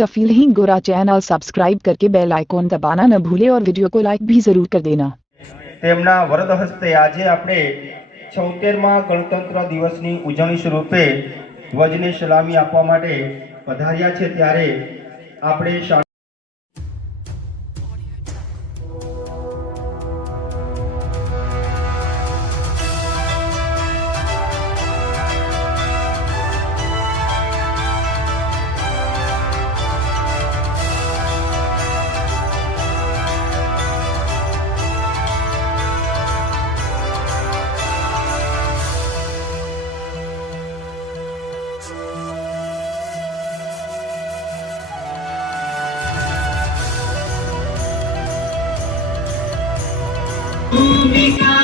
कफील हिंग गोरा channel subscribe करके बेल आइकॉन दबाना न भूले और वीडियो को लाइक भी जरूर कर देना। તેમના વરદ હસ્તે આજે આપણે 76મા ગણતંત્ર દિવસની ઉજવણી સ્વરૂપે ધ્વજને સલામી આપવા માટે પધાર્યા છે, ત્યારે આપણે भूमिका